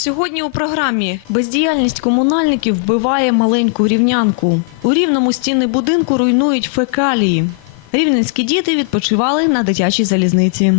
Сьогодні у програмі бездіяльність комунальників вбиває маленьку рівнянку. У рівному стіни будинку руйнують фекалії. Рівненські діти відпочивали на дитячій залізниці.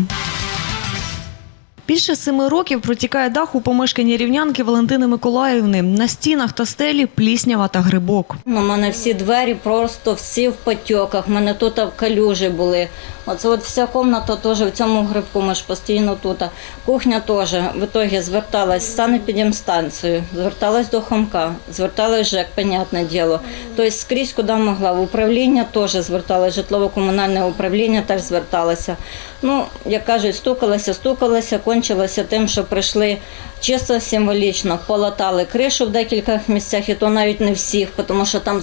Більше семи років протікає дах у помешканні рівнянки Валентини Миколаївни. На стінах та стелі пліснява та грибок. У мене всі двері просто всі в потьоках. У мене тут калюжі були. Оце от вся кімната теж в цьому грибку. Ми ж постійно тут. Кухня теж в ітогі зверталась в санепідемстанцію, зверталась до Хомка, зверталась ЖЕК, понятне діло. Тобто скрізь куди могла. В управління теж зверталась, житлово-комунальне управління теж зверталося. Ну, як кажуть, стукалася, стукалася, кончилося тим, що прийшли чисто символічно, полатали кришу в декількох місцях, і то навіть не всіх, тому що там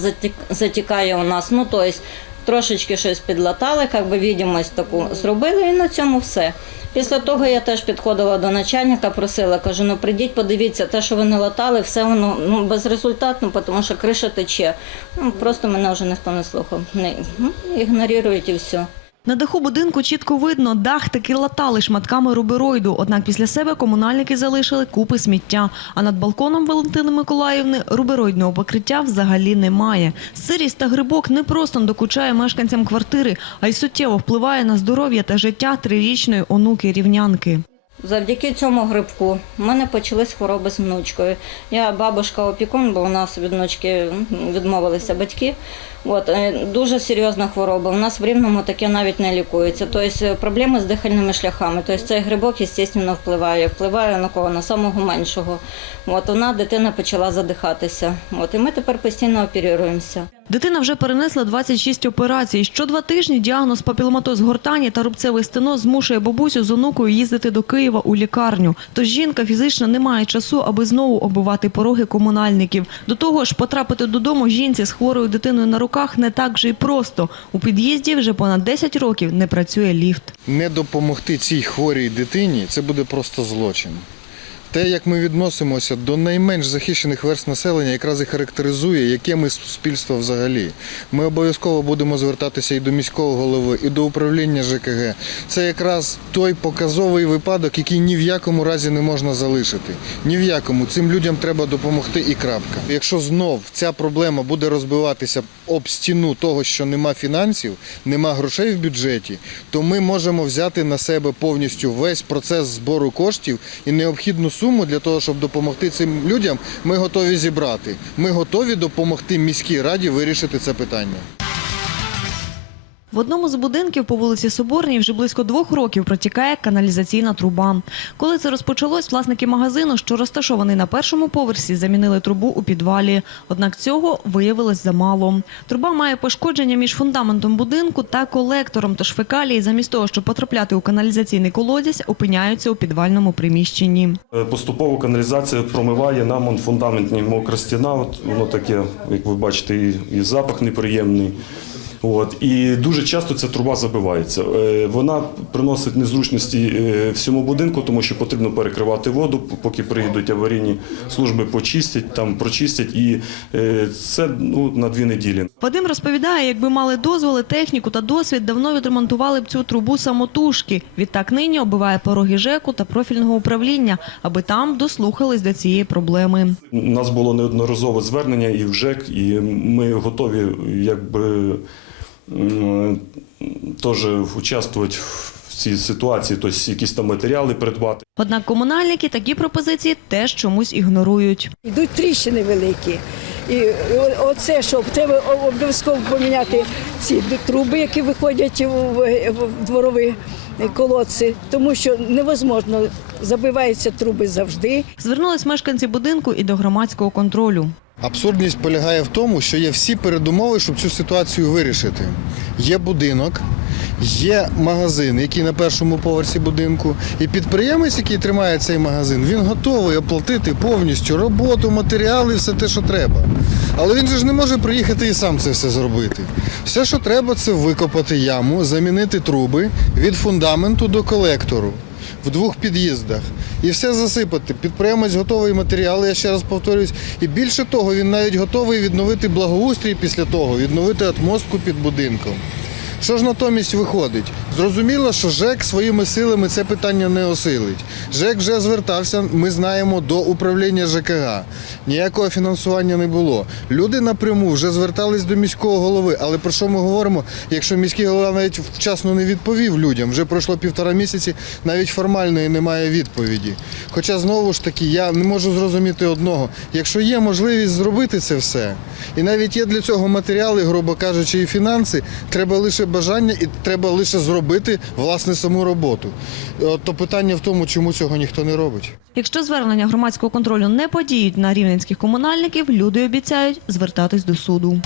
затікає у нас. Ну, тобто, трошечки щось підлатали, якби відомість таку зробили, і на цьому все. Після того я теж підходила до начальника, просила, кажу, ну прийдіть, подивіться, те, що вони латали, все воно ну, безрезультатно, тому що криша тече. Ну, просто мене вже ніхто не слухав. Не, ну, ігнорують і все. На даху будинку чітко видно, дах таки латали шматками рубероїду, однак після себе комунальники залишили купи сміття. А над балконом Валентини Миколаївни рубероїдного покриття взагалі немає. Сирість та грибок не просто докучає мешканцям квартири, а й суттєво впливає на здоров'я та життя трирічної онуки рівнянки. Завдяки цьому грибку в мене почались хвороби з внучкою. Я бабушка опікун, бо у нас від внучки відмовилися батьки. От, е, дуже серйозна хвороба. У нас в Рівному таке навіть не лікується. Тобто проблеми з дихальними шляхами. Тобто цей грибок, звісно, впливає. Впливає на кого? На самого меншого. От, вона, дитина почала задихатися. От, і ми тепер постійно оперуємося. Дитина вже перенесла 26 операцій. Що два тижні діагноз папіломатоз гортані та рубцевий стеноз змушує бабусю з онукою їздити до Києва у лікарню. Тож жінка фізично не має часу, аби знову оббивати пороги комунальників. До того ж, потрапити додому жінці з хворою дитиною на руках не так же й просто. У під'їзді вже понад 10 років не працює ліфт. не допомогти цій хворій дитині це буде просто злочин. Те, як ми відносимося до найменш захищених верст населення, якраз і характеризує, яке ми суспільство взагалі. Ми обов'язково будемо звертатися і до міського голови, і до управління ЖКГ. Це якраз той показовий випадок, який ні в якому разі не можна залишити. Ні в якому цим людям треба допомогти і крапка. Якщо знов ця проблема буде розбиватися об стіну того, що нема фінансів, нема грошей в бюджеті, то ми можемо взяти на себе повністю весь процес збору коштів і необхідну суму для того, щоб допомогти цим людям, ми готові зібрати. Ми готові допомогти міській раді вирішити це питання. В одному з будинків по вулиці Соборній вже близько двох років протікає каналізаційна труба. Коли це розпочалось, власники магазину, що розташований на першому поверсі, замінили трубу у підвалі. Однак цього виявилось замало. Труба має пошкодження між фундаментом будинку та колектором, тож фекалії, замість того, щоб потрапляти у каналізаційний колодязь, опиняються у підвальному приміщенні. Е, Поступово каналізація промиває нам фундаментні мокра стіна. От воно таке, як ви бачите, і, і запах неприємний. От і дуже часто ця труба забивається. Е, Вона приносить незручності е, всьому будинку, тому що потрібно перекривати воду, поки приїдуть аварійні служби, почистять там, прочистять, і е, це ну на дві неділі. Вадим розповідає, якби мали дозволи, техніку та досвід, давно відремонтували б цю трубу самотужки. Відтак нині оббиває пороги ЖЕКу та профільного управління, аби там дослухались до цієї проблеми. У нас було неодноразове звернення і в ЖЕК, і ми готові якби теж участвувати в цій ситуації, тобто якісь там матеріали придбати. Однак комунальники такі пропозиції теж чомусь ігнорують. Йдуть тріщини великі. І оце, що треба обов'язково поміняти ці труби, які виходять в дворові колодці, тому що невозможно, забиваються труби завжди. Звернулись мешканці будинку і до громадського контролю. Абсурдність полягає в тому, що є всі передумови, щоб цю ситуацію вирішити. Є будинок, є магазин, який на першому поверсі будинку, і підприємець, який тримає цей магазин, він готовий оплатити повністю роботу, матеріали, все те, що треба. Але він же ж не може приїхати і сам це все зробити. Все, що треба, це викопати яму, замінити труби від фундаменту до колектору в двох під'їздах і все засипати. Підприємець готовий матеріали, я ще раз повторюсь. І більше того, він навіть готовий відновити благоустрій після того, відновити отмостку під будинком. Що ж натомість виходить? Зрозуміло, що ЖЕК своїми силами це питання не осилить. ЖЕК вже звертався, ми знаємо, до управління ЖКГ. Ніякого фінансування не було. Люди напряму вже звертались до міського голови. Але про що ми говоримо? Якщо міський голова навіть вчасно не відповів людям, вже пройшло півтора місяці, навіть формальної немає відповіді. Хоча знову ж таки я не можу зрозуміти одного: якщо є можливість зробити це все, і навіть є для цього матеріали, грубо кажучи, і фінанси, треба лише бажання і треба лише зробити власне саму роботу. От То питання в тому, чому цього ніхто не робить. Якщо звернення громадського контролю не подіють на рівненських комунальників, люди обіцяють звертатись до суду.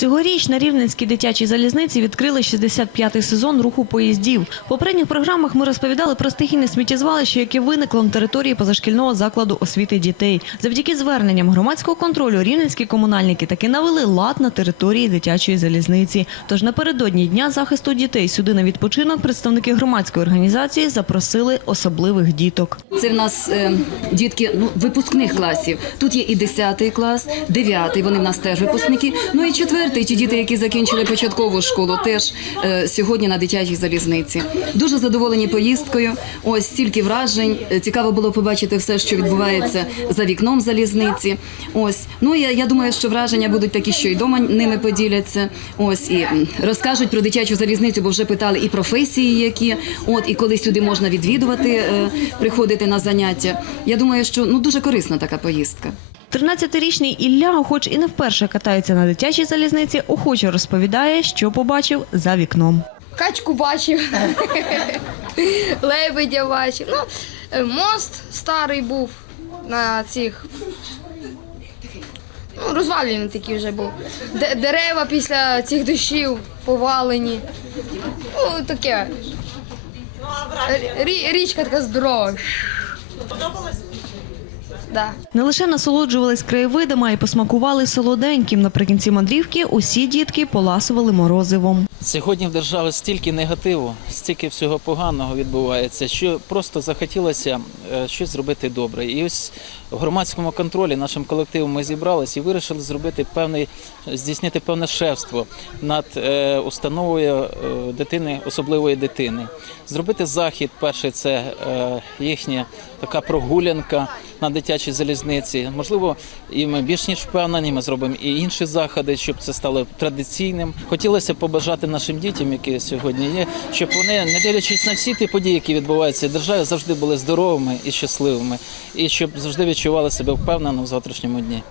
Цьогоріч на Рівненській дитячій залізниці відкрили 65-й сезон руху поїздів. В попередніх програмах ми розповідали про стихійне сміттєзвалище, яке виникло на території позашкільного закладу освіти дітей. Завдяки зверненням громадського контролю рівненські комунальники таки навели лад на території дитячої залізниці. Тож напередодні дня захисту дітей сюди на відпочинок представники громадської організації запросили особливих діток. Це в нас е, дітки ну, випускних класів. Тут є і 10 клас, 9, вони в нас теж випускники. Ну і четвертий, ті діти, які закінчили початкову школу, теж е, сьогодні на дитячій залізниці. Дуже задоволені поїздкою. Ось стільки вражень. Е, Цікаво було побачити все, що відбувається за вікном залізниці. Ось ну я, я думаю, що враження будуть такі, що й дома ними поділяться. Ось і розкажуть про дитячу залізницю, бо вже питали і професії, які от і коли сюди можна відвідувати, е, приходити на заняття. Я думаю, що ну дуже корисна така поїздка. 13-річний Ілля, хоч і не вперше катається на дитячій залізниці, охоче розповідає, що побачив за вікном. Качку бачив, лебедя бачив. Ну, е, мост старий був на цих. Ну, розвалений такий вже був. Д- дерева після цих дощів повалені. Ну, таке. Рі- річка така здорова. Подобалось? Да. Не лише насолоджувались краєвидами, а й посмакували солоденьким. Наприкінці мандрівки усі дітки поласували морозивом. Сьогодні в державі стільки негативу, стільки всього поганого відбувається, що просто захотілося е, щось зробити добре. І ось в громадському контролі нашим колективом ми зібралися і вирішили зробити певний, здійснити певне шефство над е, установою е, дитини, особливої дитини. Зробити захід, перший це е, їхня така прогулянка на дитячій залізниці. Можливо, і ми більш ніж впевнені, ми зробимо і інші заходи, щоб це стало традиційним. Хотілося побажати нашим дітям, які сьогодні є, щоб вони, не дивлячись на всі ті події, які відбуваються в державі, завжди були здоровими і щасливими, і щоб завжди відчували себе впевнено в завтрашньому дні.